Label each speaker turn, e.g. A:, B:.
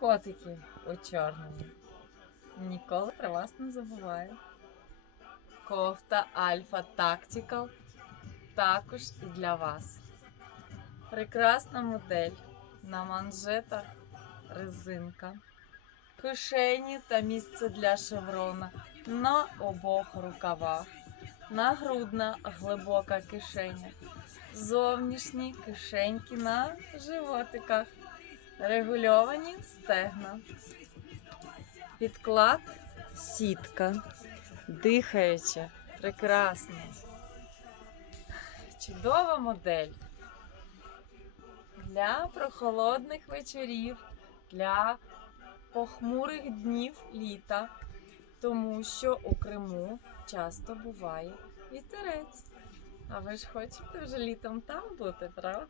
A: Котики у чорному. Ніколи про вас не забуваю. Кофта Альфа Tactical також і для вас. Прекрасна модель. На манжетах резинка. Кишені та місце для шеврона на обох рукавах. Нагрудна глибока кишеня. Зовнішні кишеньки на животиках. Регульовані стегна. Підклад сітка. Дихаюча. Прекрасно. Чудова модель. Для прохолодних вечорів, для похмурих днів літа, тому що у Криму часто буває вітерець. А ви ж хочете вже літом там бути, правда?